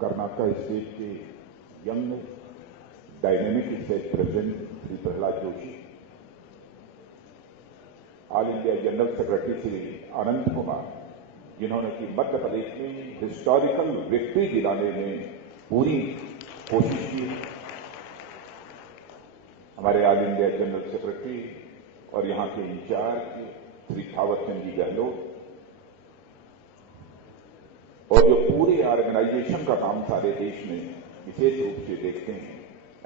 Karnataka state के young dynamic state president Shri Prahlad Joshi, all India general secretary Shri Ananth Kumar, जिन्होंने कि मध्य प्रदेश में हिस्टोरिकल विक्ट्री दिलाने में पूरी कोशिश की, हमारे ऑल इंडिया जनरल सेक्रेटरी और यहां के इंचार्ज श्री थावरचंद जी गहलोत, और जो पूरे ऑर्गेनाइजेशन का काम सारे देश में विशेष रूप से देखते हैं,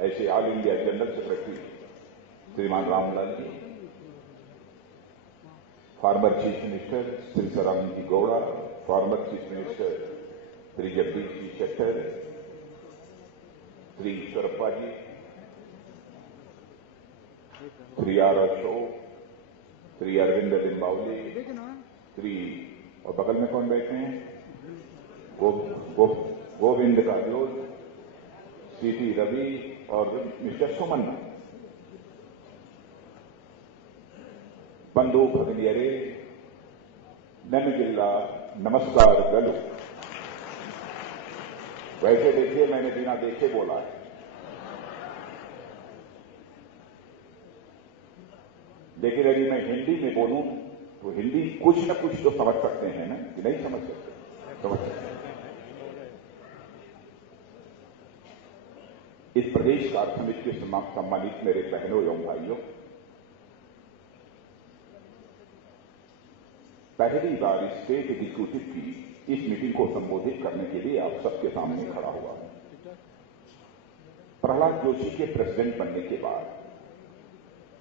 ऐसे all India general secretary Shriman Ramlal ji, former chief minister Shri Sadananda ji Gowda, former chief minister Shri Jagadish ji Shettar, Shri Eshwarappa ji, Shri R Ashok, Shri Arvind Limbavali, Shri और बगल में कौन बैठे हैं, गोविंद काजोल, सीटी रवि और मिस्टर सुमन्ना, बंधु भगिनियरे, नन्नजिल्ला नमस्कार गलु। वैसे देखिए मैंने बिना देखे बोला है, लेकिन यदि मैं हिंदी में बोलूं तो हिंदी कुछ न कुछ तो समझ सकते हैं ना, कि नहीं समझ सकते? समझ सकते हैं। इस प्रदेश कार्य समिति के सम्मानित मेरे बहनों एवं भाइयों, पहली बार स्टेट एग्जीक्यूटिव की इस मीटिंग को संबोधित करने के लिए आप सबके सामने खड़ा हुआ हूं। प्रहलाद जोशी के प्रेसिडेंट बनने के बाद,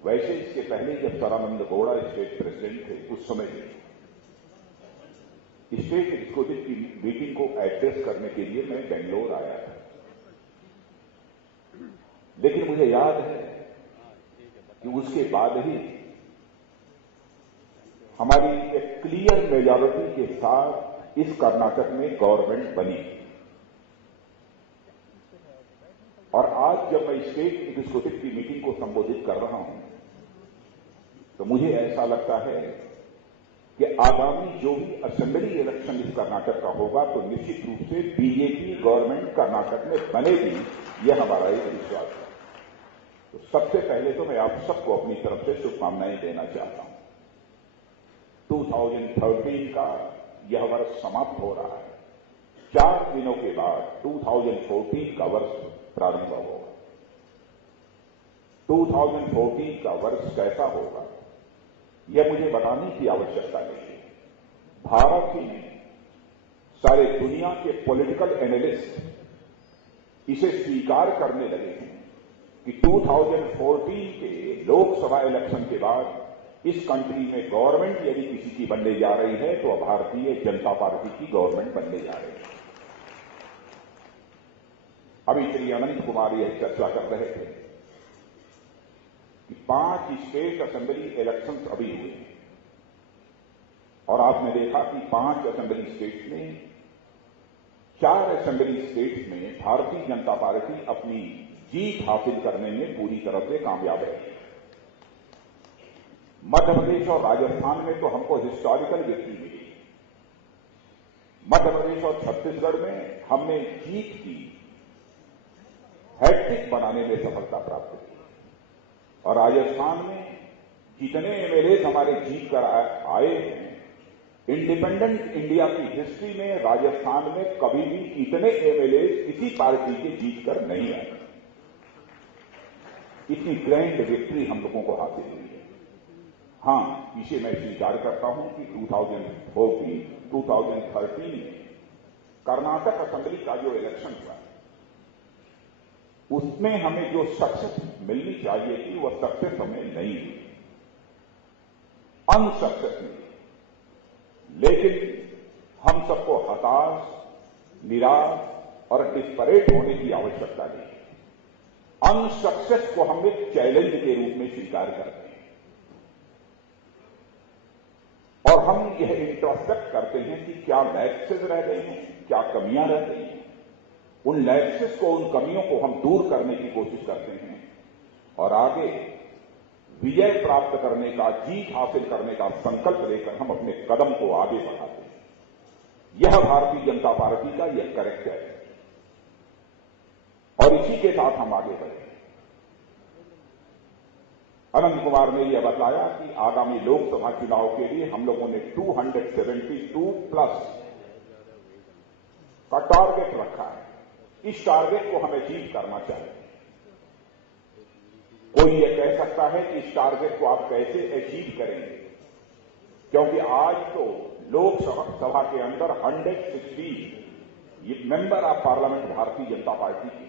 वैसे इसके पहले जब सदानंद गौड़ा स्टेट प्रेसिडेंट थे, उस समय स्टेट एग्जीक्यूटिव की मीटिंग को एड्रेस करने के लिए मैं बेंगलोर आया था, लेकिन मुझे याद है कि उसके बाद ही हमारी एक क्लियर मेजॉरिटी के साथ इस कर्नाटक में गवर्नमेंट बनी। और आज जब मैं स्टेट एग्जीक्यूटिव की मीटिंग को संबोधित कर रहा हूं, तो मुझे ऐसा लगता है कि आगामी जो भी असेंबली इलेक्शन इस कर्नाटक का होगा, तो निश्चित रूप से बीजेपी गवर्नमेंट कर्नाटक में बनेगी, यह हमारा एक विश्वास है। तो सबसे पहले तो मैं आप सबको अपनी तरफ से शुभकामनाएं देना चाहता हूं। 2013 का यह वर्ष समाप्त हो रहा है, 4 दिनों के बाद 2014 का वर्ष प्रारंभ होगा। 2014 का वर्ष कैसा होगा, यह मुझे बताने की आवश्यकता नहीं है। भारत ही नहीं, सारे दुनिया के पॉलिटिकल एनालिस्ट इसे स्वीकार करने लगे हैं कि 2014 के लोकसभा इलेक्शन के बाद इस कंट्री में गवर्नमेंट यदि किसी की बनने जा रही है, तो भारतीय जनता पार्टी की गवर्नमेंट बनने जा रही है। अभी श्री अनंत कुमार यह चर्चा कर रहे थे कि 5 स्टेट असेंबली इलेक्शंस अभी हुए हैं, और आपने देखा कि 5 असेंबली स्टेट्स में, 4 असेंबली स्टेट्स में भारतीय जनता पार्टी अपनी जीत हासिल करने में पूरी तरह से कामयाब है। मध्य प्रदेश और राजस्थान में तो हमको हिस्टोरिकल विक्ट्री मिली। मध्य प्रदेश और छत्तीसगढ़ में हमने जीत की, हैट्रिक बनाने में सफलता प्राप्त की, और राजस्थान में जितने एमएलए हमारे जीत कर आए हैं, इंडिपेंडेंट इंडिया की हिस्ट्री में राजस्थान में कभी भी इतने एमएलए किसी पार्टी के जीत कर नहीं आए। इतनी ग्रैंड विक्ट्री हम लोगों को हासिल हुई है। हां, इसे मैं स्वीकार करता हूं कि 2013 में कर्नाटक असेंबली का जो इलेक्शन हुआ, उसमें हमें जो सक्सेस मिलनी चाहिए थी, वह सक्सेस हमें नहीं हुई, अनसक्सेस मिली। लेकिन हम सबको हताश, निराश और डिस्परेट होने की आवश्यकता नहीं है। अनसक्सेस को हम एक चैलेंज के रूप में स्वीकार करते हैं, और हम यह इंट्रोस्पेक्ट करते हैं कि क्या लैप्सेस रह गए हैं, क्या कमियां रह गई हैं। उन लैप्सेस को, उन कमियों को हम दूर करने की कोशिश करते हैं, और आगे विजय प्राप्त करने का, जीत हासिल करने का संकल्प लेकर हम अपने कदम को आगे बढ़ाते हैं। यह भारतीय जनता पार्टी का यह कैरेक्टर है। और इसी के साथ हम आगे बढ़े। अनंत कुमार ने यह बताया कि आगामी लोकसभा चुनाव के लिए हम लोगों ने 272 प्लस का टारगेट रखा है। इस टारगेट को हमें अचीव करना चाहिए। कोई यह कह सकता है कि इस टारगेट को आप कैसे अचीव करेंगे, क्योंकि आज तो लोकसभा के अंदर 160 member of parliament Bharatiya Janata party की,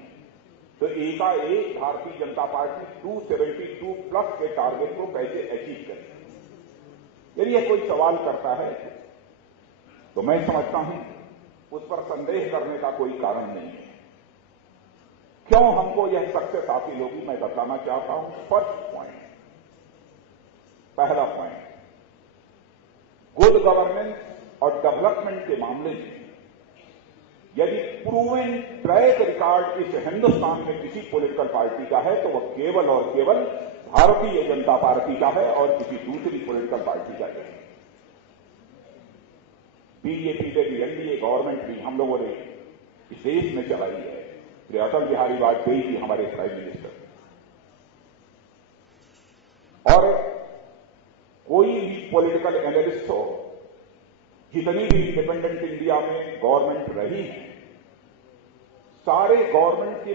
तो एकाएक भारतीय जनता पार्टी 272 प्लस के टारगेट को कैसे अचीव करेगी। यदि यह कोई सवाल करता है तो मैं समझता हूं उस पर संदेह करने का कोई कारण नहीं है। क्यों हमको यह सक्सेस हासिल होगी, मैं बताना चाहता हूं। फर्स्ट पॉइंट, पहला पॉइंट, गुड गवर्नेंस और डेवलपमेंट के मामले में यदि प्रूवन ट्रैक रिकॉर्ड इस हिंदुस्तान में किसी पॉलिटिकल पार्टी का है तो वह केवल और केवल भारतीय जनता पार्टी का है और किसी दूसरी पॉलिटिकल पार्टी का नहीं। बीजेपी ने भी, एनडीए गवर्नमेंट भी हम लोगों ने इस देश में चलाई है। श्री अटल बिहारी वाजपेयी जी हमारे प्राइम मिनिस्टर, और कोई भी पॉलिटिकल एनालिस्ट हो, जितनी भी इंडिपेंडेंट इंडिया में गवर्नमेंट रही है, सारे गवर्नमेंट के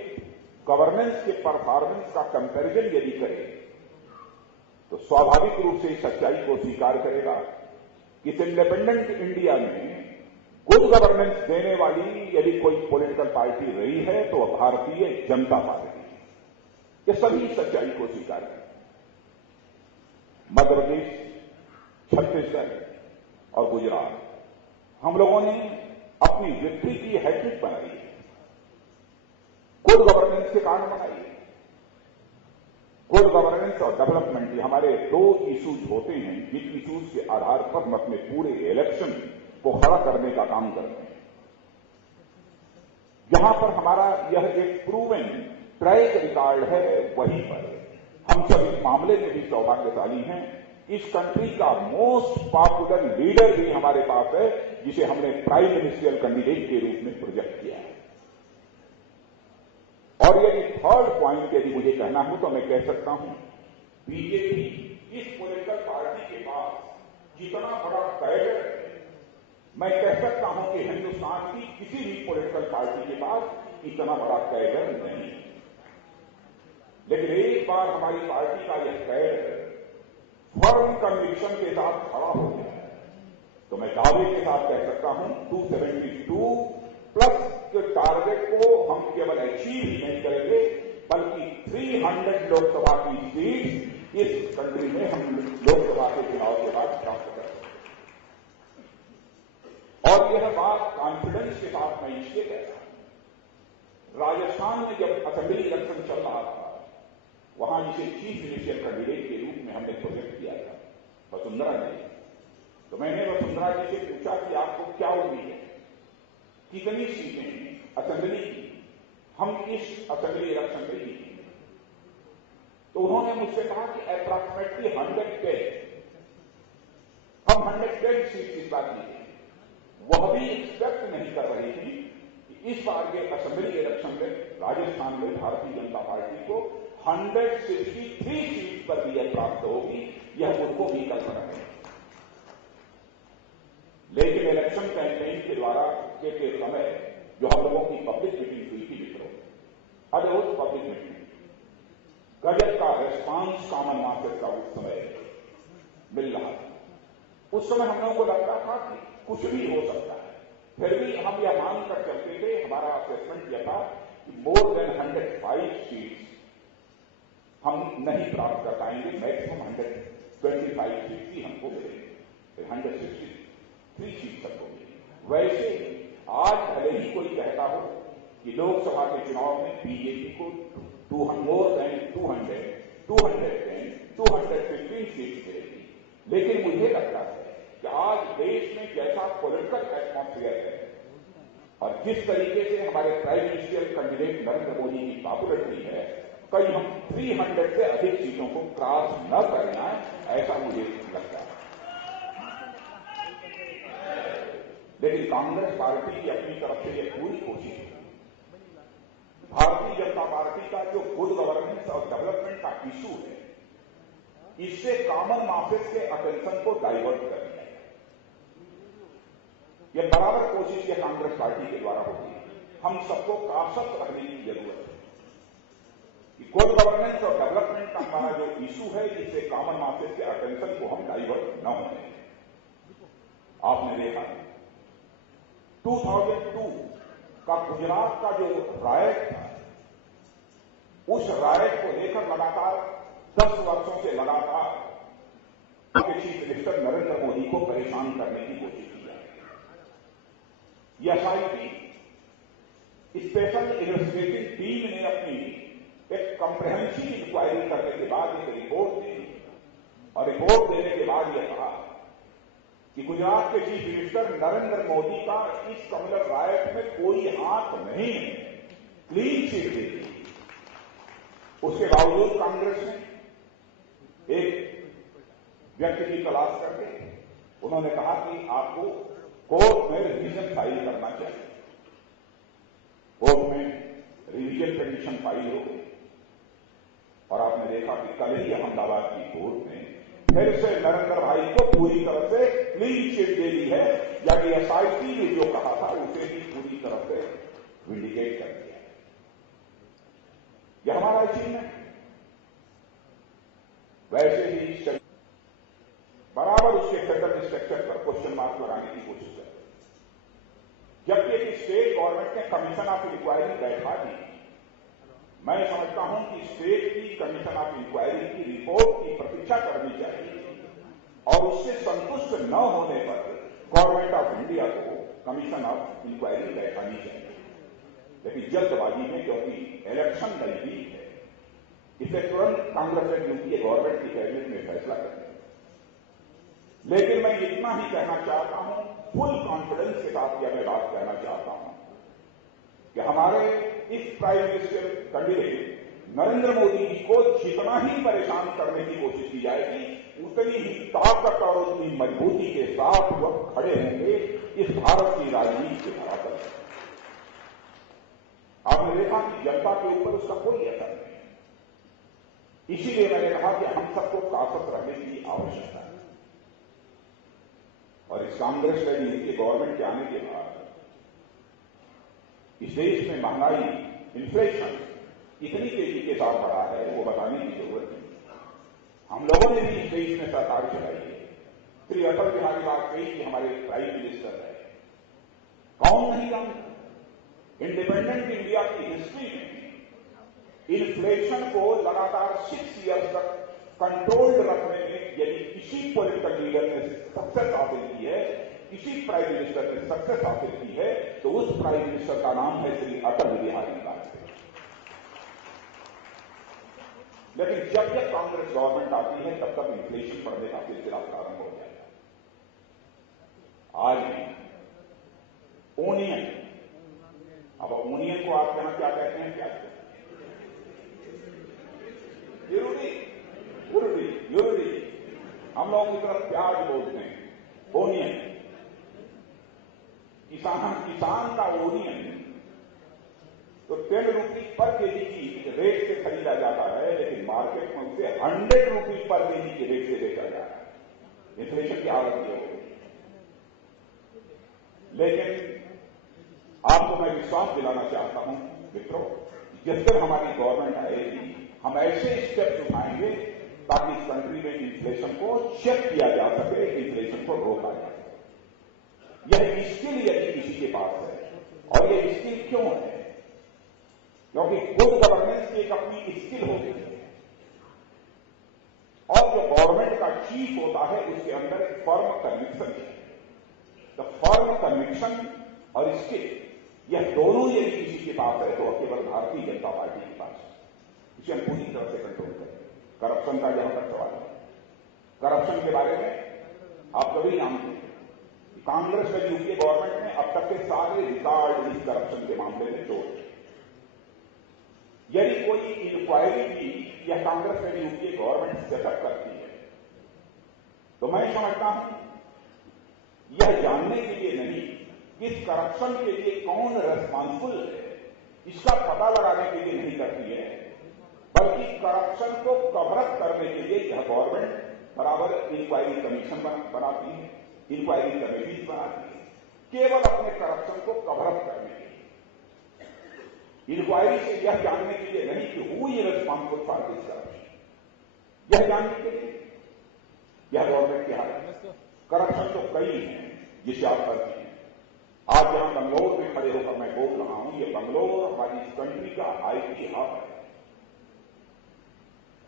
गवर्नेंस के परफॉर्मेंस का कंपैरिजन यदि करें तो स्वाभाविक रूप से सच्चाई को स्वीकार करेगा कि इस इंडिपेंडेंट इंडिया में गुड गवर्नेंस देने वाली यदि कोई पॉलिटिकल पार्टी रही है तो वह भारतीय जनता पार्टी है। ये सभी सच्चाई को स्वीकार करें। मध्य प्रदेश, छत्तीसगढ़ और गुजरात, हम लोगों ने अपनी विक्ट्री की हैट्रिक बनाई है, गुड गवर्नेंस के कारण बनाई है। गुड गवर्नेंस और डेवलपमेंट, ये हमारे दो इश्यूज होते हैं जिन इश्यूज के आधार पर हम अपने पूरे इलेक्शन को खड़ा करने का काम करते हैं। जहां पर हमारा यह एक प्रूवन ट्रैक रिकॉर्ड है, वहीं पर हम सब इस मामले में भी सौभाग्यशाली हैं। इस कंट्री का मोस्ट पॉपुलर लीडर भी हमारे पास है, जिसे हमने प्राइम मिनिस्ट्रियल कैंडिडेट के रूप में प्रोजेक्ट किया है। और यदि थर्ड पॉइंट यदि मुझे कहना हो तो मैं कह सकता हूं, बीजेपी इस पॉलिटिकल पार्टी के पास जितना बड़ा कैडर है, मैं कह सकता हूं कि हिंदुस्तान की किसी भी पॉलिटिकल पार्टी के पास इतना बड़ा कैडर नहीं। लेकिन एक बार हमारी पार्टी का यह कैडर फर्म कन्विक्शन के साथ खड़ा हो गया तो मैं दावे के साथ कह सकता हूं 272 प्लस के टारगेट को हम केवल अचीव ही नहीं करेंगे, बल्कि 300 लोकसभा की सीट इस कंट्री में हम लोकसभा के चुनाव के बाद प्राप्त करेंगे। और यह बात कॉन्फिडेंस के साथ मैं इसलिए कहता हूं, राजस्थान में जब असेंबली इलेक्शन चल रहा था, वहां जिसे चीफ मिनिस्टर कैंडिडेट के रूप में हमने प्रोजेक्ट किया था वसुंधरा जी, तो मैंने वसुंधरा जी से पूछा कि आपको क्या उम्मीद है, कितनी सीटें असेंबली की हम इस असेंबली इलेक्शन में जीतेंगे। तो उन्होंने मुझसे कहा कि अप्रॉक्सिमेटली 110 हम 110 सीट इस बार जीतेंगे। वह भी एक्सपेक्ट नहीं कर रही थी कि इस बार के असेंबली इलेक्शन में राजस्थान में भारतीय जनता पार्टी को 163 सीट पर भी प्राप्त होगी, यह उनको भी कल्पना है। लेकिन इलेक्शन कैंपेन के द्वारा के समय जो हम लोगों की पब्लिक मीटिंग हुई थी मित्रों, अरे उस पब्लिक मीटिंग गजब का रिस्पांस कॉमन मार्केट का उस समय मिल रहा था। उस समय हम लोगों को लगता था कि कुछ भी हो सकता है, फिर भी हम यह मान कर चलते थे, हमारा असेसमेंट यह था कि मोर देन 105 सीट्स हम नहीं प्राप्त कर पाएंगे, मैक्सिमम 125 सीट ही हमको मिलेंगे, 163 सीट तक होगी। वैसे ही आज भले ही कोई कहता हो कि लोकसभा के चुनाव में बीजेपी को मोर देन 215 सीट मिलेगी, लेकिन मुझे लगता है कि आज देश में जैसा पॉलिटिकल एटमॉस्फेयर है और जिस तरीके से हमारे prime minister candidate Narendra Modi की पॉपुलरिटी है, कहीं हम 300 से अधिक सीटों को क्रॉस न करना है, ऐसा मुझे लगता है। लेकिन कांग्रेस पार्टी की अपनी तरफ से यह पूरी कोशिश है। भारतीय पार्टी का जो गुड गवर्नेंस और डेवलपमेंट का इशू है, इससे कॉमन मासेस के अटेंशन को डाइवर्ट कर दिया है। यह बराबर कोशिश यह कांग्रेस पार्टी के द्वारा होती है। हम सबको काशत रखने की जरूरत है कि गुड गवर्नेंस और डेवलपमेंट का हमारा जो इशू है, इससे कॉमन मासेस के अटेंशन को हम डाइवर्ट न होने दें। आपने देखा 2002 का गुजरात का जो रायट था, उस रायट को लेकर लगातार 10 वर्षों से लगातार चीफ मिनिस्टर नरेंद्र मोदी को परेशान करने की कोशिश की जा रही है। एसआईटी स्पेशल इन्वेस्टिगेटिव टीम ने अपनी एक कंप्रेहेंसिव इंक्वायरी करने के बाद एक रिपोर्ट दी और रिपोर्ट देने के बाद यह कहा कि गुजरात के चीफ मिनिस्टर नरेंद्र मोदी का इस कमलर रायट में कोई हाथ नहीं है, क्लीन चिट दी। उसके बावजूद कांग्रेस ने एक व्यक्ति की तलाश करके उन्होंने कहा कि आपको कोर्ट में रिवीजन फाइल करना चाहिए। कोर्ट में रिवीजन पिटीशन फाइल हो गई और आपने देखा कि कल ही अहमदाबाद की कोर्ट ने फिर से नरेंद्र भाई को पूरी तरह से क्लीन चिट दे दी है, यानी एसआईटी ने जो कहा था उसे भी पूरी तरह से विंडिकेट कर दिया है। यह हमारा अचीवमेंट है। वैसे ही बराबर उसके फेडरल स्ट्रक्चर पर क्वेश्चन मार्क लगाने की कोशिश कर रहे हैं। जबकि एक स्टेट गवर्नमेंट ने कमीशन ऑफ इंक्वायरी बैठा दी, मैं समझता हूं कि स्टेट की कमीशन ऑफ इंक्वायरी की रिपोर्ट की प्रतीक्षा करनी चाहिए और उससे संतुष्ट न होने पर गवर्नमेंट ऑफ इंडिया को कमीशन ऑफ इंक्वायरी बैठानी चाहिए। लेकिन जल्दबाजी में, क्योंकि इलेक्शन नजदीक है, इसे तुरंत कांग्रेस और यूपीए गवर्नमेंट की कैबिनेट में फैसला करना है। लेकिन मैं इतना ही कहना चाहता हूं, फुल कॉन्फिडेंस के साथ यह मैं बात कहना चाहता हूं कि हमारे इस prime minister candidate Narendra Modi ji को जितना ही परेशान करने की कोशिश की जाएगी, उतनी ही ताकत और उतनी मजबूती के साथ वह खड़े होंगे इस भारत की राजनीति के धरातल पर। आपने देखा कि जनता के ऊपर उसका कोई असर नहीं। इसीलिए मैंने कहा कि हम सबको ताकत रखने की आवश्यकता है। और इस कांग्रेस के गवर्नमेंट के आने के बाद इस देश में महंगाई, इन्फ्लेशन इतनी तेजी के साथ बढ़ा है, वो बताने की जरूरत नहीं। हम लोगों ने भी इस देश में सरकार चलाई है। श्री अटल बिहारी वाजपेयी जी हमारे प्राइम मिनिस्टर है। कौन नहीं जानता, इंडिपेंडेंट इंडिया की हिस्ट्री में इन्फ्लेशन को लगातार 6 ईयर्स तक कंट्रोल्ड रखने में यदि किसी पॉलिटिकल लीडर ने सक्सेस हासिल की है, किसी प्राइम मिनिस्टर ने सक्सेस हासिल की है, तो उस प्राइम मिनिस्टर का नाम है श्री अटल बिहारी वाजपेयी। लेकिन जब जब कांग्रेस गवर्नमेंट आती है, तब तक इन्फ्लेशन बढ़ने का सिलसिला प्रारंभ हो जाता है। आज ओनियन, अब ओनियन को आप यहां क्या कहते हैं? क्या यूरिडी, हम लोग की तरफ प्याज बोलते हैं, ओनियन। किसान का ओनियन तो 10 रुपीज पर केजी की रेट से खरीदा जाता है, लेकिन मार्केट में उसे 100 रुपीज पर केजी की रेट से बेचा जा रहा है। इन्फ्लेशन की हालत ये हो गई। लेकिन आपको मैं विश्वास दिलाना चाहता हूं मित्रों, जिस दिन हमारी गवर्नमेंट आएगी, हम ऐसे स्टेप्स उठाएंगे ताकि इस कंट्री में इन्फ्लेशन को चेक किया जा सके, इन्फ्लेशन को रोका जा सके। यह स्किल यदि किसी के पास है, और यह स्किल क्यों है? क्योंकि गुड गवर्नेंस की एक अपनी स्किल होती है, और जो गवर्नमेंट का चीफ होता है उसके अंदर एक फर्म कन्विक्शन है। तो फर्म कन्विक्शन और स्किल, यह दोनों यदि किसी के पास है तो केवल भारतीय जनता पार्टी के पास है। इसे हम पूरी तरह से कंट्रोल करें। करप्शन का जहां तक सवाल है, करप्शन के बारे में आप सभी जानते हैं कि कांग्रेस में यूपीए गवर्नमेंट ने अब तक के सारे रिकॉर्ड इस करप्शन के मामले में जोड़ दिए। यदि कोई इंक्वायरी भी यह कांग्रेस में यूपीए गवर्नमेंट सेटअप करती है, तो मैं समझता हूं यह जानने के लिए नहीं कि इस करप्शन के लिए कौन रेस्पॉन्सिबल है, इसका पता लगाने के लिए नहीं करती है, बल्कि करप्शन को कवरअप करने के लिए यह गवर्नमेंट बराबर इंक्वायरी कमीशन बनाती है, इंक्वायरी कमेटीज बनाती है, केवल अपने करप्शन को कवरअप करने के लिए। इंक्वायरी से यह जानने के लिए नहीं कि who is responsible for this corruption, यह जानने के लिए यह गवर्नमेंट की हालत। करप्शन तो कई हैं जिसे आप करती हैं। आज जहां बंगलौर में खड़े होकर मैं बोल रहा हूं, ये बंगलौर हमारी इस कंट्री का आईटी हब है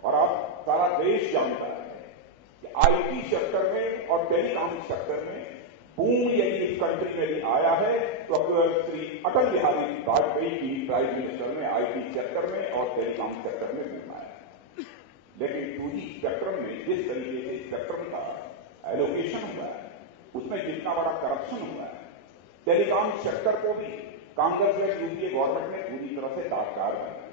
और अब सारा देश जानता है कि आईटी सेक्टर में और टेलीकॉम सेक्टर में बूम यदि इस कंट्री में भी आया है तो श्री अटल बिहारी वाजपेयी की प्राइम मिनिस्टर में आईटी सेक्टर में और टेलीकॉम सेक्टर में बूम आया। लेकिन 2G स्पेक्ट्रम में जिस तरीके से स्पेक्ट्रम का एलोकेशन हुआ है, उसमें जितना बड़ा करप्शन हुआ है, टेलीकॉम सेक्टर को भी कांग्रेस या यूपीए गवर्नमेंट ने पूरी तरह से दागदार बनाया।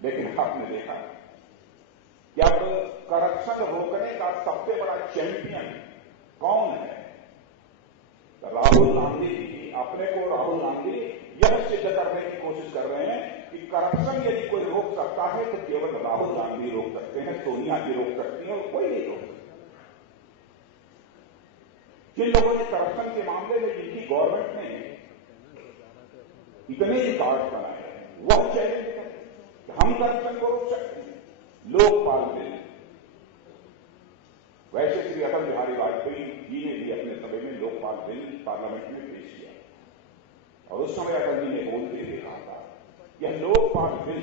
लेकिन आपने देखा कि अब करप्शन रोकने का सबसे बड़ा चैंपियन कौन है? राहुल गांधी जी अपने को राहुल गांधी यह सिद्ध करने की कोशिश कर रहे हैं कि करप्शन यदि कोई रोक सकता है तो केवल राहुल गांधी रोक सकते हैं, सोनिया जी रोक सकती हैं और कोई नहीं रोक सकता। जिन लोगों ने करप्शन के मामले में जिनकी गवर्नमेंट ने इतने रिकॉर्ड बनाए हैं, वह चैलेंज करें कि हम करप्शन को रोक सकते हैं। लोकपाल बिल, वैसे श्री अटल बिहारी वाजपेयी जी ने भी अपने समय में लोकपाल बिल पार्लियामेंट में पेश किया और उस समय अटल जी ने बोलते हुए कहा था यह लोकपाल बिल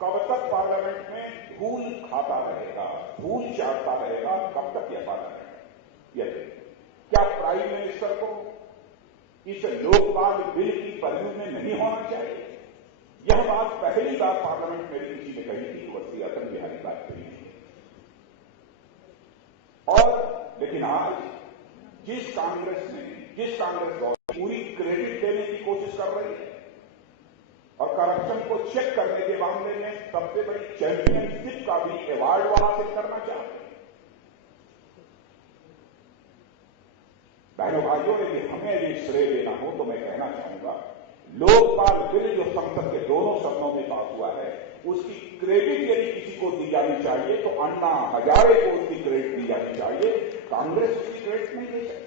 कब तक पार्लियामेंट में धूल खाता रहेगा, धूल चाटता रहेगा, कब तक यह पार्लियामेंट। यह क्या प्राइम मिनिस्टर को इस लोकपाल बिल की परिधि में नहीं होना चाहिए? यह बात पहली बार पार्लियामेंट में किसी ने कही थी, वो श्री अटल बिहारी वाजपेयी ने। और लेकिन आज जिस कांग्रेस पूरी क्रेडिट देने की कोशिश कर रही है और करप्शन को चेक करने के मामले में सबसे बड़ी चैंपियनशिप का भी अवार्ड वो हासिल करना चाहते हैं। बहनों भाइयों, यदि हमें ये श्रेय देना हो तो मैं कहना चाहूंगा लोकपाल बिल जो संसद के दोनों सदनों में पास हुआ है, उसकी क्रेडिट यदि किसी को दी जानी चाहिए तो अन्ना हजारे को उसकी क्रेडिट दी जानी चाहिए। कांग्रेस उसकी क्रेडिट नहीं दे सकती।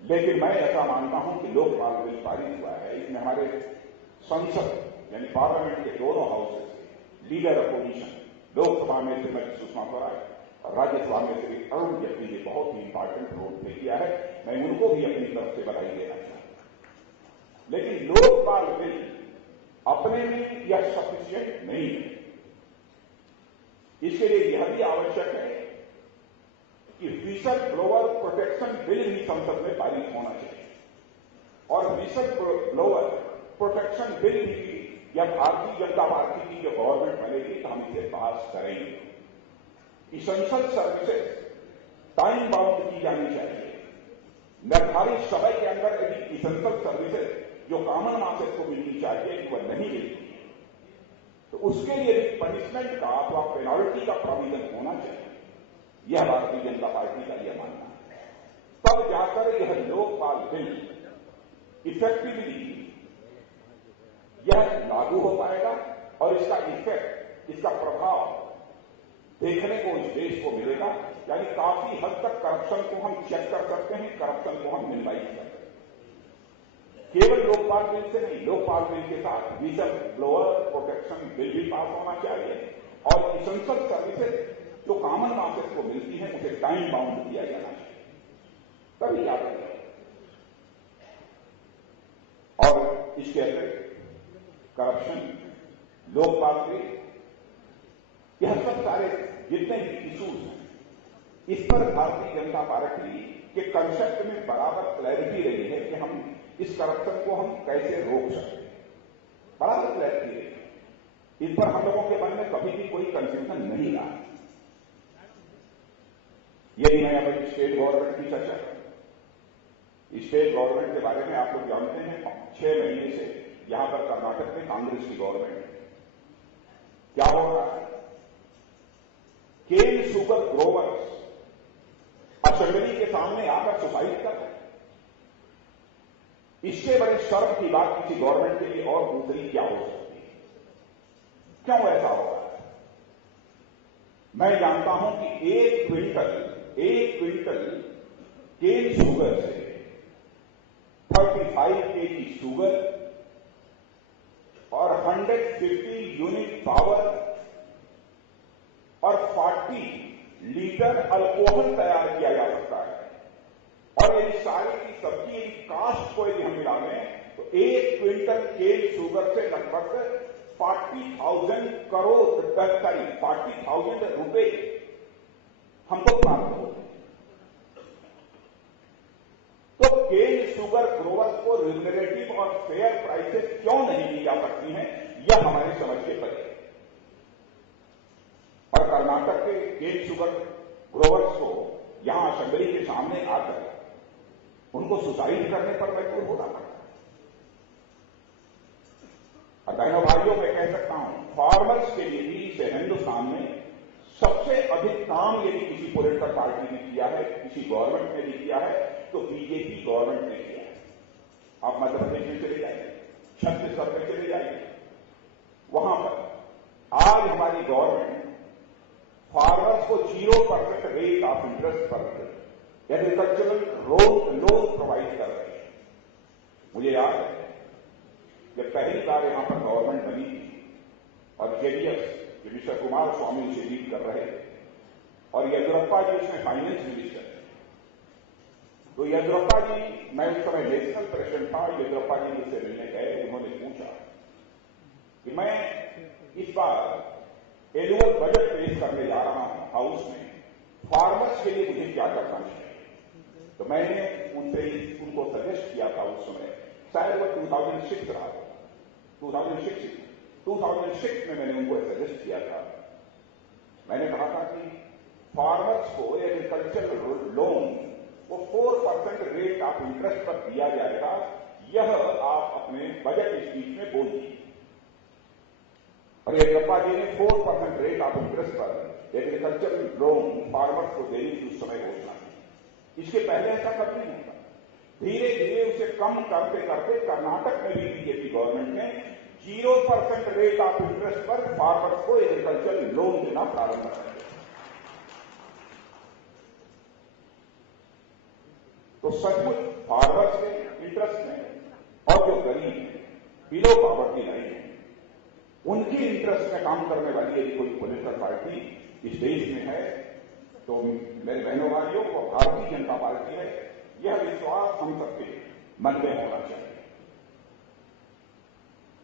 लेकिन मैं ऐसा मानता हूं कि लोकपाल बिल पारित हुआ है, इसमें हमारे संसद यानी पार्लियामेंट के दोनों हाउसेस लीडर अपोजिशन, लोकसभा में श्रीमती सुषमा स्वराज और राज्यसभा में श्री अरुण जेटली ने बहुत ही इंपॉर्टेंट रोल प्ले किया है। मैं उनको भी अपनी तरफ से बधाई देना चाहता हूं। लेकिन लोकपाल बिल अपने में यह सफिशिएंट नहीं है। इसके लिए यह भी आवश्यक है कि विसल ब्लोअर प्रोटेक्शन बिल भी संसद में पारित होना चाहिए और विसल ब्लोअर प्रोटेक्शन बिल भी जब भारतीय जनता पार्टी की जो गवर्नमेंट बनेगी तो हम इसे पास करेंगे। इसेंशियल सर्विसेज टाइम बाउंड की जानी चाहिए। निर्धारित समय के अंदर यदि इसेंशियल सर्विसेज जो कॉमन मासेस को मिलनी चाहिए कि वह नहीं मिलती है तो उसके लिए भी पनिशमेंट का अथवा पेनाल्टी का प्रोविजन होना चाहिए। यह भारतीय जनता पार्टी का यह मानना है। तब जाकर यह लोकपाल बिल इफेक्टिवली यह लागू हो पाएगा और इसका इफेक्ट, इसका प्रभाव देखने को इस देश को मिलेगा। यानी काफी हद तक करप्शन को हम चेक कर सकते हैं, करप्शन को हम मिनिमाइज कर सकते हैं। केवल लोकपाल बिल से नहीं, लोकपाल बिल के साथ विसल ब्लोअर प्रोटेक्शन बिल भी पास होना चाहिए और इसेंशियल सर्विसेज जो कॉमन मार्केट को मिलती है उसे टाइम बाउंड किया जाना चाहिए, तभी याद रखें। और इसके अंदर करप्शन, लोकपाल बिल, यह सब सारे जितने भी इशूज हैं, इस पर भारतीय जनता पार्टी के कंसेप्ट में बराबर क्लैरिटी रही है कि हम इस करप्शन को हम कैसे रोक सकते हैं। बराबर क्लैरिटी रही है। इस पर हम लोगों के मन में कभी भी कोई कंफ्यूजन नहीं रहा। यदि मैं अपनी स्टेट गवर्नमेंट की चर्चा करूं, स्टेट गवर्नमेंट के बारे में आप लोग जानते हैं 6 महीने से यहां पर कर्नाटक में कांग्रेस की गवर्नमेंट है। क्या हो रहा है? केन शुगर ग्रोवर्स असेंबली के सामने आकर सुसाइड कर रहे हैं। इससे बड़े शर्म की बात किसी गवर्नमेंट के लिए और दूसरी क्या हो सकती है? क्यों ऐसा हो रहा है? मैं जानता हूं कि एक क्विंटल केन शुगर से 35 केजी शुगर और 150 यूनिट पावर और 40 लीटर अल्कोहल तैयार किया जा सकता है। और यदि सारी की सबकी यदि कास्ट को यदि हम मिला लें तो एक क्विंटल केन शुगर से लगभग 40,000 करोड़ 40,000 रुपए हमको प्राप्त होते हैं। तो केन शुगर ग्रोवर्स को रिम्यूनरेटिव और फेयर प्राइसेस क्यों नहीं दी जा सकती हैं, यह हमारी समझ के परे है। और कर्नाटक के केन शुगर ग्रोवर्स को यहां असेंबली के सामने आकर उनको सुसाइड करने पर मजबूर होना पड़ता है। और बहनों भाइयों, मैं कह सकता हूं फार्मर्स के लिए भी इस हिंदुस्तान में सबसे अधिक काम यदि किसी पॉलिटिकल पार्टी ने किया है, किसी गवर्नमेंट ने भी किया है, तो बीजेपी गवर्नमेंट ने किया है। आप मध्य प्रदेश में चले जाइए, छत्तीसगढ़ में चले जाइए, वहां पर आज हमारी गवर्नमेंट फार्मर्स को 0% रेट ऑफ इंटरेस्ट पर एग्रीकल्चरल लोन प्रोवाइड कर रही है। मुझे याद है जब पहली बार यहां पर गवर्नमेंट बनी थी और जेडीएस मिस्टर कुमार स्वामी उसे लीड कर रहे थे और येदियुरप्पा जी उसमें फाइनेंस मिनिस्टर थे। तो येदियुरप्पा जी, मैं उस समय नेशनल प्रेसिडेंट था, येदियुरप्पा जी मुझसे मिलने गए। उन्होंने पूछा कि मैं इस बार एनुअल बजट पेश करने जा रहा हूं हाउस में, फार्मर्स के लिए मुझे क्या करना चाहिए। तो मैंने उनको सजेस्ट किया था उस समय, शायद वो 2006 रहा, 2006 में मैंने उनको सजेस्ट किया था। मैंने कहा था कि फार्मर्स को एग्रीकल्चरल लोन वो 4% रेट ऑफ इंटरेस्ट पर दिया जाएगा, यह आप अपने बजट स्पीच में बोलिए। और येदियुरप्पा जी ने 4% रेट ऑफ इंटरेस्ट पर एग्रीकल्चरल लोन फार्मर्स को देने की उस समय घोषणा की। इसके पहले ऐसा कभी नहीं होता। धीरे धीरे उसे कम करते करते कर्नाटक में भी बीजेपी गवर्नमेंट ने 0% रेट ऑफ इंटरेस्ट पर फार्मर्स को एग्रीकल्चरल लोन देना प्रारंभ कर दिया। तो सचमुच फार्मर्स के इंटरेस्ट में और जो गरीब हैं, बिलो पॉवर्टी लाइन है, उनकी इंटरेस्ट में काम करने वाली यदि कोई पॉलिटिकल पार्टी इस देश में है तो मेरे बहनों भाइयों को भारतीय जनता पार्टी है। यह विश्वास हम सबके मन में होना चाहिए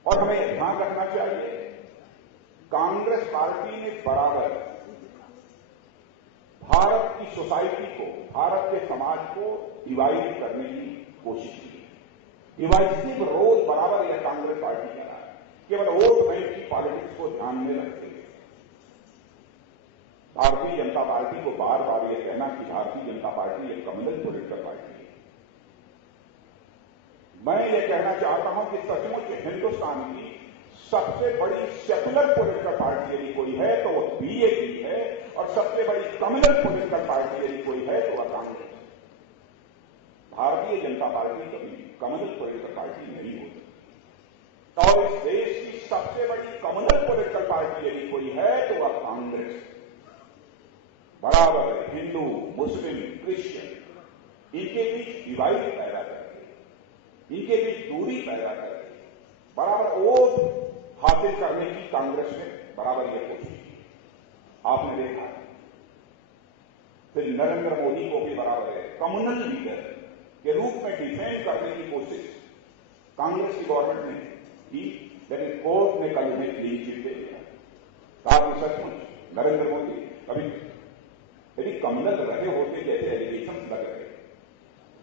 और हमें ध्यान रखना चाहिए, कांग्रेस पार्टी ने बराबर भारत की सोसाइटी को, भारत के समाज को डिवाइड करने की कोशिश की। डिवाइसिव रोल बराबर यह कांग्रेस पार्टी कर रहा है, केवल वोट बैंक की पॉलिटिक्स को ध्यान में रखते हुए। भारतीय जनता पार्टी को बार बार यह कहना कि भारतीय जनता पार्टी एक कम्युनल पॉलिटिकल पार्टी है। मैं ये कहना चाहता हूं कि सचमुच हिंदुस्तान की सबसे बड़ी सेकुलर पॉलिटिकल पार्टी यदि कोई है तो वो बीजेपी है और सबसे बड़ी कम्युनल पॉलिटिकल पार्टी यदि कोई है तो वह कांग्रेस है। भारतीय जनता पार्टी कभी कम्युनल पॉलिटिकल पार्टी नहीं हो सकती और इस देश की सबसे बड़ी कम्युनल पॉलिटिकल पार्टी यदि कोई है तो वह कांग्रेस है। बराबर हिंदू, मुस्लिम, क्रिश्चियन इनके बीच डिवाइड पैदा करके, इनके बीच दूरी पैदा करके बराबर वोट हासिल करने की कांग्रेस ने बराबर यह कोशिश की। आपने देखा फिर नरेंद्र मोदी को भी बराबर है कम्युनल लीडर के रूप में डिफेंड करने की कोशिश कांग्रेस की गवर्नमेंट ने की, लेकिन कोर्ट ने कल उन्हें क्लीन चिट दे दिया। कहा कि सचमुच नरेंद्र मोदी कभी यदि कम्युनल रहे होते जैसे एलिगेशन लग रहे,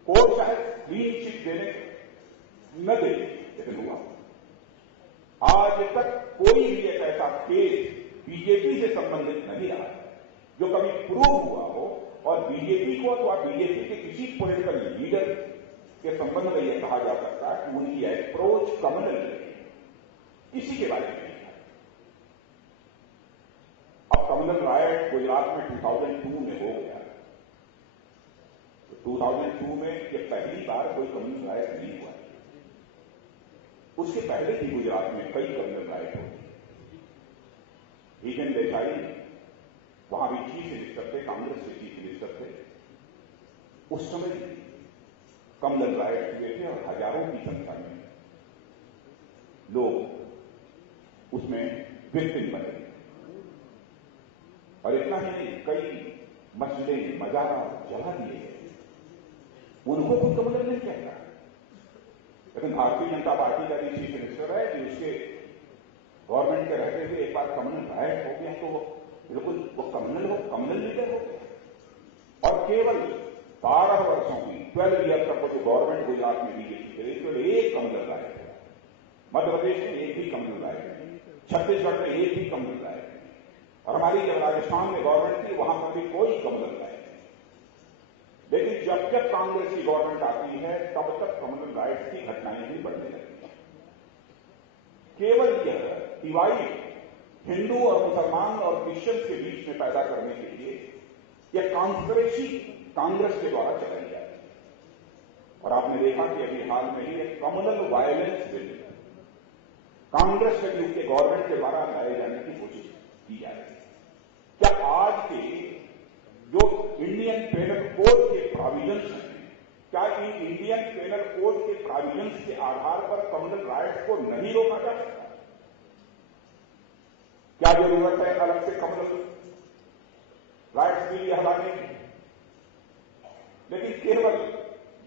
कोर्ट शायद क्लीन चिट देने न दे, लेकिन हुआ। आज तक कोई भी एक ऐसा केस बीजेपी से संबंधित नहीं रहा जो कभी प्रूव हुआ हो और बीजेपी को अथवा बीजेपी के किसी पॉलिटिकल लीडर के संबंध में यह कहा जा सकता है कि उनकी अप्रोच कम्युनल है। इसी के बारे में अब कम्युनल रायट गुजरात में 2002 में हो गया 2002 में ये पहली बार कोई कम्युनल राइट नहीं हुआ। उसके पहले भी गुजरात में कई कम्युनल राइट हुए। हीरेन देसाई वहां भी चीफ मिनिस्टर थे, कांग्रेस के चीफ मिनिस्टर थे। उस समय कम्युनल राइट हुए थे और हजारों की संख्या में लोग उसमें विक्टिम बने। और इतना ही नहीं, कई मस्जिदें, मजारात जला दिए गए। उनको कोई कम्युनल नहीं कहता। लेकिन भारतीय जनता पार्टी का भी चीफ मिनिस्टर है कि उसके गवर्नमेंट के रहते हुए एक बार कम्युनल राइट हो गया तो बिल्कुल वो कम्युनल लीडर हो गया। और केवल 12 वर्षों की 12 ईयर तक वो जो गवर्नमेंट गुजरात में बीजेपी करी, केवल एक कम्युनल राइट है। मध्य प्रदेश में एक भी कम्युनल राइट नहीं, छत्तीसगढ़ में एक भी कम्युनल राइट नहीं, और हमारी जब राजस्थान में गवर्नमेंट थी वहां पर भी कोई कम्युनल राइट नहीं। लेकिन जब जब कांग्रेस की गवर्नमेंट आती है तब तक कम्युनल राइट्स की घटनाएं भी बढ़ने लगती हैं। केवल यह डिवाइड हिंदू और मुसलमान और क्रिश्चियंस के बीच में पैदा करने के लिए यह कॉन्स्पिरेसी कांग्रेस के द्वारा चलाई जाती है। और आपने देखा कि अभी हाल में ही एक कम्युनल वायलेंस बिल कांग्रेस के गवर्नमेंट के द्वारा लाए जाने की कोशिश की जा रही है। क्या आज के जो इंडियन पेनल कोड के प्रोविजंस हैं, क्या इन इंडियन पेनल कोड के प्रोविजंस के आधार पर कम्युनल राइट्स को नहीं रोका जा सकता? क्या जरूरत है अलग से कम्युनल राइट्स के लिए हटाने की? लेकिन केवल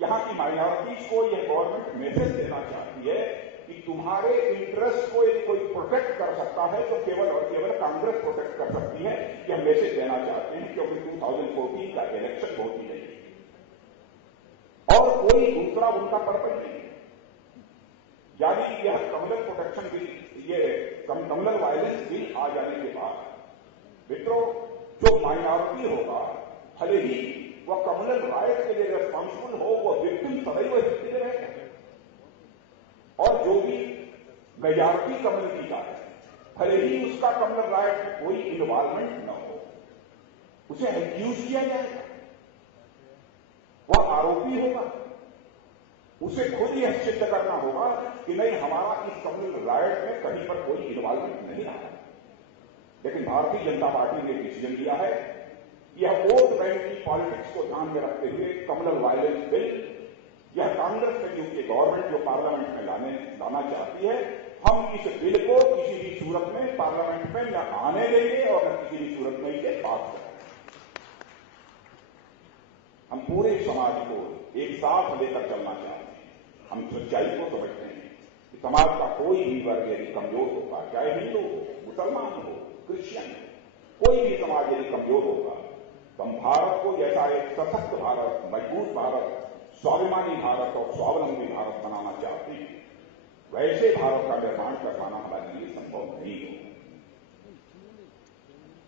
यहां की माइनॉरिटीज को यह गवर्नमेंट मैसेज देना चाहती है कि तुम्हारे इंटरेस्ट को यदि कोई प्रोटेक्ट कर सकता है तो केवल और केवल कांग्रेस प्रोटेक्ट कर सकती है। यह मैसेज देना चाहते हैं, क्योंकि 2014 का इलेक्शन बहुत ही नहीं और कोई दूसरा उनका पर्पज नहीं है। यानी यह कम्युनल प्रोटेक्शन बिल, ये कम्युनल वायलेंस बिल आ जाने के बाद मित्रों, जो माइनॉरिटी होगा भले ही वह कम्युनल राइट के लिए रेस्पॉन्सिबल हो, वह विक्टिम सदैव स्थिति में रहेगा। और जो भी मेजॉरिटी कम्युनिटी का है, भले ही उसका कम्युनल राइट में कोई इन्वॉल्वमेंट न हो, उसे एक्यूज किया जाएगा, वह आरोपी होगा। उसे खुद यह सिद्ध करना होगा कि नहीं, हमारा इस कम्युनल राइट में कहीं पर कोई इन्वॉल्वमेंट नहीं रहा। लेकिन भारतीय जनता पार्टी ने डिसीजन लिया है, यह वोट बैंक की पॉलिटिक्स को ध्यान में रखते हुए कम्युनल वायलेंस बिल, यह कांग्रेस की गवर्नमेंट जो पार्लियामेंट में लाना चाहती है, हम इस बिल को किसी भी सूरत में पार्लियामेंट में न आने देंगे और न किसी भी सूरत में इसे पास करेंगे। हम पूरे समाज को एक साथ लेकर चलना चाहते हैं। हम सच्चाई को समझते हैं कि समाज का कोई भी वर्ग यदि कमजोर होगा, चाहे हिंदू हो, मुसलमान हो, क्रिश्चियन हो, कोई भी समाज यदि कमजोर होगा, तो हम भारत को जैसा एक सशक्त भारत, मजबूत भारत, स्वाभिमानी भारत और स्वावलंबी भारत बनाना चाहते हैं, वैसे भारत का निर्माण कर पाना हमारे लिए संभव नहीं हो।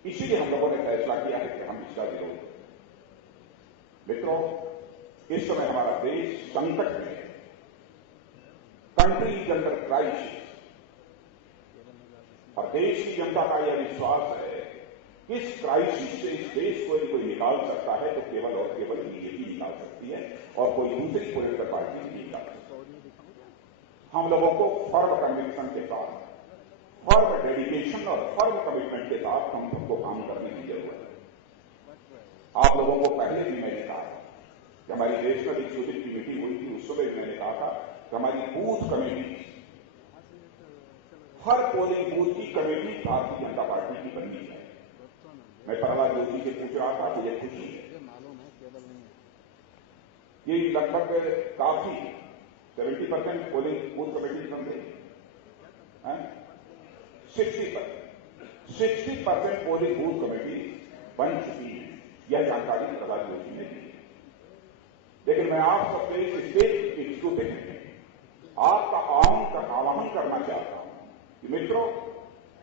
इसीलिए हम लोगों ने फैसला किया है कि हम इसका विरोध करें। मित्रों, इस समय हमारा देश संकट में है। Country is under crisis. और देश की जनता का यह विश्वास है कि इस क्राइसिस से इस देश को यदि कोई निकाल सकता है तो केवल और केवल बीजेपी निकाल सकती है और कोई दूसरी पॉलिटिकल पार्टी नहीं निकाल सकती। हम लोगों को फर्म कन्विक्शन के साथ, फर्म डेडिकेशन और फर्म कमिटमेंट के साथ हम सबको काम करने की जरूरत है। आप लोगों को पहले भी मैंने कहा कि हमारी नेशनल एग्जीक्यूटिव की मीटिंग हुई थी, उस समय भी मैंने कहा था कि हमारी बूथ कमेटी, हर पोलिंग बूथ की कमेटी भारतीय जनता पार्टी की बननी है। मैं प्रहलाद जोशी से पूछ रहा था, मुझे खुशी है ये लगभग काफी 70% पोलिंग बूथ कमेटी बन रही है। 60% पोलिंग बूथ कमेटी बन चुकी है। यह जानकारी प्रहलाद जोशी ने दी। लेकिन मैं आप सबसे इस स्टेट एग्जीक्यूटिव में आपका आह्वान करना चाहता हूं कि मित्रों,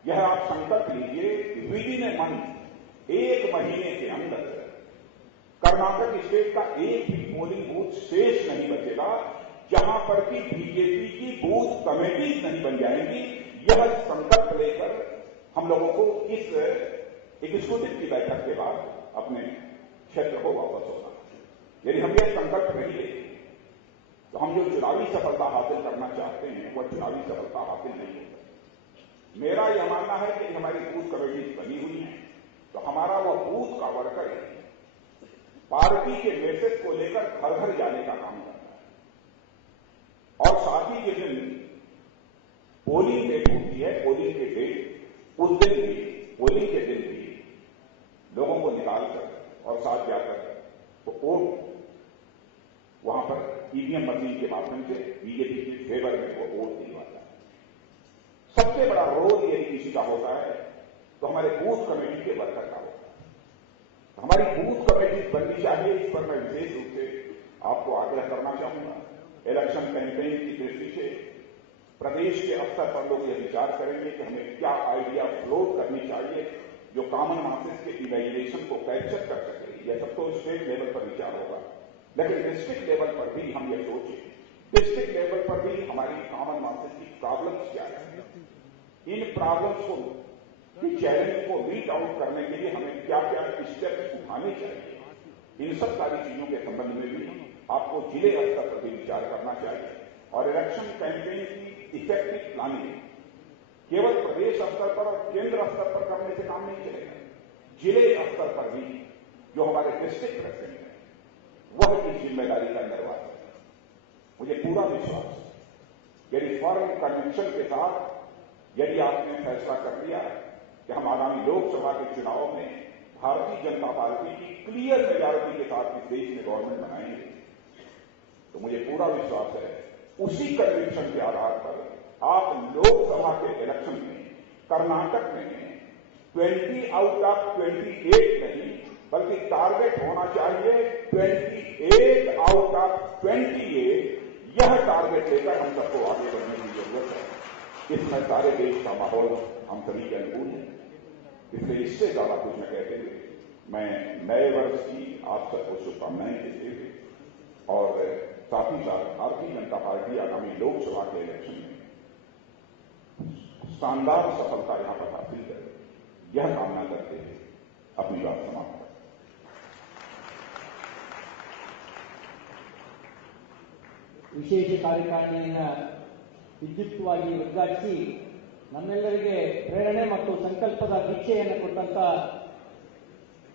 यह आप संकल्प लीजिए कि विदिन ए मंथ, 1 महीने के अंदर कर्नाटक स्टेट का एक भी पोलिंग बूथ शेष नहीं बचेगा जहां पर कि बीजेपी की बूथ कमेटी नहीं बन जाएंगी। यह संकल्प लेकर हम लोगों को इस एग्जीक्यूटिव की बैठक के बाद अपने क्षेत्र को वापस होना है। यदि हम ये संकल्प नहीं लेते तो हम जो चुनावी सफलता हासिल करना चाहते हैं वह चुनावी सफलता हासिल नहीं हो सकती। मेरा यह मानना है कि हमारी बूथ कमेटी बनी हुई है तो हमारा वह बूथ का वर्कर पार्टी के मैसेज को लेकर घर घर जाने का काम करता है और साथ ही जिस दिन पोलिंग डेट होती है, पोलिंग के डेट उस दिन भी, पोलिंग के दिन भी लोगों को निकालकर और साथ जाकर तो वोट वहां पर ईवीएम मशीन के माध्यम से बीजेपी के फेवर में वो वोट दिलवाता है। सबसे बड़ा रोल यदि किसी का होता है तो हमारे बूथ कमेटी के वर्कर का होता है। हमारी बूथ कमेटी बननी चाहिए, इस पर मैं विशेष रूप से आपको आग्रह करना चाहूंगा। इलेक्शन कैंपेन की दृष्टि से प्रदेश के स्तर पर लोग यह विचार करेंगे कि हमें क्या आइडिया फ्लोट करनी चाहिए जो कॉमन मासेस के इमेजिनेशन को कैप्चर कर सके। यह सब तो स्टेट लेवल पर विचार होगा, लेकिन डिस्ट्रिक्ट लेवल पर भी हम ये सोचें, डिस्ट्रिक्ट लेवल पर भी हमारी कॉमन मासेस की प्रॉब्लम्स क्या है, इन प्रॉब्लम्स को, चैलेंज को मीट आउट करने के लिए हमें क्या क्या स्टेप्स उठाने चाहिए। इन सब सारी चीजों के संबंध में भी आपको जिले स्तर पर भी विचार करना चाहिए। और इलेक्शन कैंपेन की इफेक्टिव प्लानिंग केवल प्रदेश स्तर पर और केंद्र स्तर पर करने से काम नहीं चलेगा, जिले स्तर पर भी जो हमारे डिस्ट्रिक्ट प्रेसिडेंट हैं वह इस जिम्मेदारी का निर्वाह करें। मुझे पूरा विश्वास है यदि फर्म कन्विक्शन के साथ यदि आपने फैसला कर लिया कि हम आगामी लोकसभा के चुनाव में भारतीय जनता पार्टी की क्लियर मेजॉरिटी के साथ इस देश में गवर्नमेंट बनाएंगे, तो मुझे पूरा विश्वास है उसी कन्विक्शन के आधार पर आप लोकसभा के इलेक्शन में कर्नाटक में 20 आउट ऑफ 28 नहीं बल्कि टारगेट होना चाहिए 28 आउट ऑफ 28। यह टारगेट लेकर हम सबको आगे बढ़ने की जरूरत है। इसमें सारे देश का माहौल हम सभी के अनुकूल है, इसलिए इससे ज्यादा कुछ न कहते हुए मैं नए वर्ष की आप सबको शुभकामनाएं देते हुए और साथ ही साथ भारतीय जनता पार्टी आगामी लोकसभा के इलेक्शन में शानदार सफलता यहां पर हासिल करे, यह कामना करते हुए अपनी बात समाप्त करते। ವಿಶೇಷ ಕಾರ್ಯಕಾರಿಣಿಯನ್ನು ವಿದ್ಯುಕ್ತವಾಗಿ ಉದ್ಘಾಟಿಸಿ ನಮ್ಮೆಲ್ಲರಿಗೆ ಪ್ರೇರಣೆ ಮತ್ತು ಸಂಕಲ್ಪದ ದೀಕ್ಷೆಯನ್ನು ಕೊಟ್ಟಂತ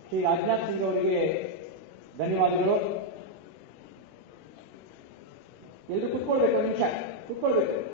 ಶ್ರೀ ರಾಜನಾಥ್ ಸಿಂಗ್ ಅವರಿಗೆ ಧನ್ಯವಾದಗಳು. ಎಲ್ಲರೂ ಕುತ್ಕೊಳ್ಬೇಕು, ಒಂದು ನಿಮಿಷ ಕುತ್ಕೊಳ್ಬೇಕು.